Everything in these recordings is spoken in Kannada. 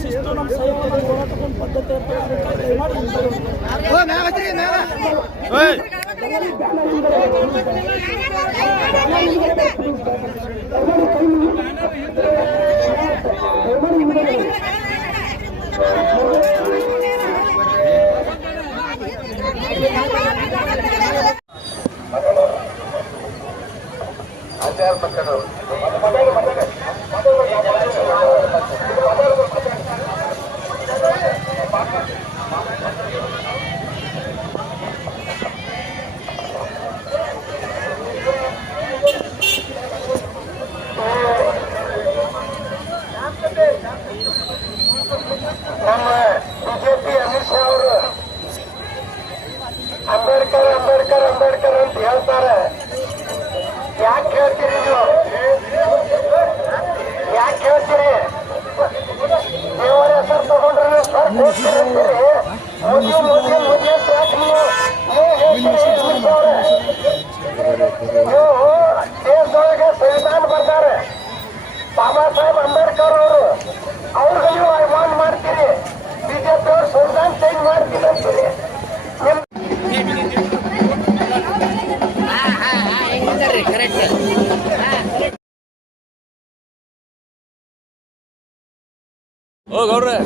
ಶಿಸ್ತು ನಮ್ಮ ಸಾಹಿತ್ಯದ ಹೋರಾಟದ ಪದ್ಧತಿ ಆಚಾರ ಪಕ್ಕದ ನಮ್ಮ ಬಿಜೆಪಿ ಅಮಿತ್ ಶಾ ಅವರು ಅಂಬೇಡ್ಕರ್ ಅಂಬೇಡ್ಕರ್ ಅಂಬೇಡ್ಕರ್ ಅಂತ ಹೇಳ್ತಾರೆ. ಯಾಕೆ ಹೇಳ್ತೀರಿ ನೀವು? ಯಾಕೆ ಹೇಳ್ತೀರಿ? ದೇವರ ಹೆಸರು ತಗೊಂಡ್ರೆ ಮೋದಿ ಮೋದಿ ಮೋದಿ ಅಂತ ಯಾಕೆ ನೀವು ದೇಶದೊಳಗೆ ಸಂವಿಧಾನ ಬರ್ತಾರೆ. ಬಾಬಾ ಸಾಹೇಬ್ ಅಂಬೇಡ್ಕರ್ ಅವರು ಅವ್ರಿಗೆ ನೀವು ಅಭಿಮಾನ ಮಾಡ್ತೀರಿ. ಬಿಜೆಪಿ ಅವರು ಸಂವಿಧಾನ ಚೇಂಜ್ ಮಾಡ್ತೀರಿ ಅಂತೀರಿ. ಓ ಗೌಡ್ರೆ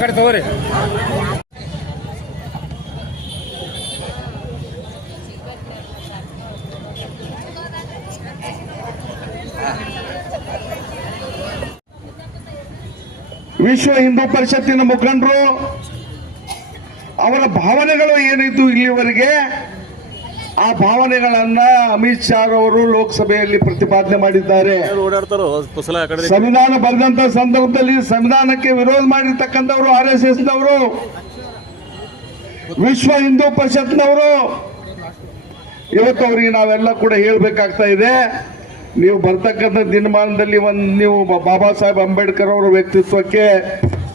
ಕಡೆ ತಗೋರಿ. ವಿಶ್ವ ಹಿಂದೂ ಪರಿಷತ್ತಿನ ಮುಖಂಡರು ಅವರ ಭಾವನೆಗಳು ಏನಿದ್ದು ಇಲ್ಲಿವರೆಗೆ ಆ ಭಾವನೆಗಳನ್ನ ಅಮಿತ್ ಶಾ ಅವರು ಲೋಕಸಭೆಯಲ್ಲಿ ಪ್ರತಿಪಾದನೆ ಮಾಡಿದ್ದಾರೆ. ಸಂವಿಧಾನ ಬರೆದಂತ ಸಂದರ್ಭದಲ್ಲಿ ಸಂವಿಧಾನಕ್ಕೆ ವಿರೋಧ ಮಾಡಿರ್ತಕ್ಕಂಥವರು RSS ನವರು, ವಿಶ್ವ ಹಿಂದೂ ಪರಿಷತ್ನವರು. ಇವತ್ತು ಅವರಿಗೆ ನಾವೆಲ್ಲ ಕೂಡ ಹೇಳ್ಬೇಕಾಗ್ತಾ ಇದೆ, ನೀವು ಬರ್ತಕ್ಕಂಥ ದಿನಮಾನದಲ್ಲಿ ನೀವು ಬಾಬಾ ಸಾಹೇಬ್ ಅಂಬೇಡ್ಕರ್ ಅವರ ವ್ಯಕ್ತಿತ್ವಕ್ಕೆ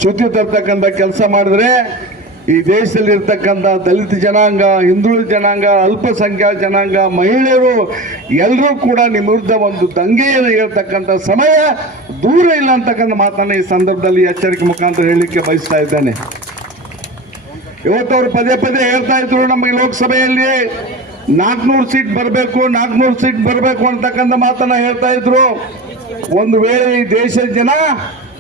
ಚ್ಯುತಿ ತರ್ತಕ್ಕಂಥ ಕೆಲಸ ಮಾಡಿದ್ರೆ ಈ ದೇಶದಲ್ಲಿ ಇರ್ತಕ್ಕಂಥ ದಲಿತ ಜನಾಂಗ, ಹಿಂದುಳಿದ ಜನಾಂಗ, ಅಲ್ಪಸಂಖ್ಯಾತ ಜನಾಂಗ, ಮಹಿಳೆಯರು ಎಲ್ಲರೂ ಕೂಡ ನಿಮ್ಮ ವಿರುದ್ಧ ಒಂದು ದಂಗೆಯನ್ನು ಹೇಳ್ತಕ್ಕಂಥ ಸಮಯ ದೂರ ಇಲ್ಲ ಅಂತಕ್ಕಂಥ ಮಾತನ್ನ ಈ ಸಂದರ್ಭದಲ್ಲಿ ಎಚ್ಚರಿಕೆ ಮುಖಾಂತರ ಹೇಳಲಿಕ್ಕೆ ಬಯಸ್ತಾ ಇದ್ದೇನೆ. ಇವತ್ತು ಅವರು ಪದೇ ಪದೇ ಹೇಳ್ತಾ ಇದ್ರು, ನಮಗೆ ಲೋಕಸಭೆಯಲ್ಲಿ 400 ಸೀಟ್ ಬರಬೇಕು, 400 ಸೀಟ್ ಬರಬೇಕು ಅಂತಕ್ಕಂಥ ಮಾತನ್ನ ಹೇಳ್ತಾ ಇದ್ರು. ಒಂದು ವೇಳೆ ಈ ದೇಶದ ಜನ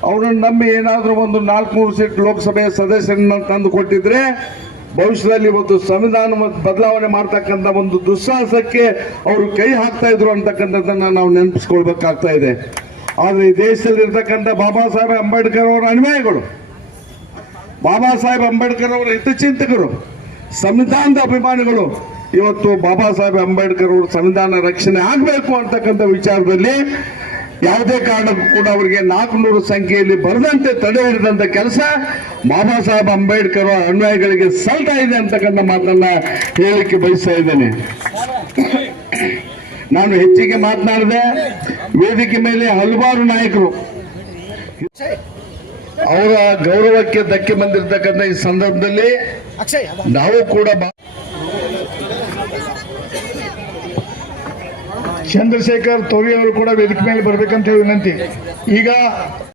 ಅವರನ್ನು ನಂಬಿ ಏನಾದರೂ ಒಂದು 400 ಸೀಟ್ ಲೋಕಸಭೆಯ ಸದಸ್ಯರನ್ನ ತಂದು ಕೊಟ್ಟಿದ್ರೆ ಭವಿಷ್ಯದಲ್ಲಿ ಇವತ್ತು ಸಂವಿಧಾನ ಬದಲಾವಣೆ ಮಾಡ್ತಕ್ಕಂಥ ಒಂದು ದುಸ್ಸಾಹಸಕ್ಕೆ ಅವರು ಕೈ ಹಾಕ್ತಾ ಇದ್ರು ಅಂತಕ್ಕಂಥದ್ದನ್ನ ನಾವು ನೆನಪಿಸ್ಕೊಳ್ಬೇಕಾಗ್ತಾ ಇದೆ. ಆದರೆ ಈ ದೇಶದಲ್ಲಿ ಇರ್ತಕ್ಕಂಥ ಬಾಬಾ ಸಾಹೇಬ್ ಅಂಬೇಡ್ಕರ್ ಅವರ ಅನುಯಾಯಿಗಳು, ಬಾಬಾ ಸಾಹೇಬ್ ಅಂಬೇಡ್ಕರ್ ಅವರ ಹಿತಚಿಂತಕರು, ಸಂವಿಧಾನದ ಅಭಿಮಾನಿಗಳು ಇವತ್ತು ಬಾಬಾ ಸಾಹೇಬ್ ಅಂಬೇಡ್ಕರ್ ಅವರ ಸಂವಿಧಾನ ರಕ್ಷಣೆ ಆಗಬೇಕು ಅಂತಕ್ಕಂಥ ವಿಚಾರದಲ್ಲಿ ಯಾವುದೇ ಕಾರಣಕ್ಕೂ ಕೂಡ ಅವರಿಗೆ 400 ಸಂಖ್ಯೆಯಲ್ಲಿ ಬರದಂತೆ ತಡೆ ಹಿಡಿದಂತ ಕೆಲಸ ಬಾಬಾ ಸಾಹೇಬ್ ಅಂಬೇಡ್ಕರ್ ಅನುಯಾಯಿಗಳಿಗೆ ಸಲ್ತಾ ಇದೆ ಅಂತಕ್ಕಂಥ ಮಾತನ್ನ ಹೇಳಲಿಕ್ಕೆ ಬಯಸ್ತಾ ಇದ್ದೇನೆ. ನಾನು ಹೆಚ್ಚಿಗೆ ಮಾತನಾಡಿದೆ. ವೇದಿಕೆ ಮೇಲೆ ಹಲವಾರು ನಾಯಕರು ಅವರ ಗೌರವಕ್ಕೆ ಧಕ್ಕೆ ಬಂದಿರತಕ್ಕಂಥ ಈ ಸಂದರ್ಭದಲ್ಲಿ ನಾವು ಕೂಡ ಚಂದ್ರಶೇಖರ್ ತೋರಿ ಅವರು ಕೂಡ ವೇದಿಕೆ ಮೇಲೆ ಬರ್ಬೇಕಂತ ಹೇಳಿ ವಿನಂತಿ. ಈಗ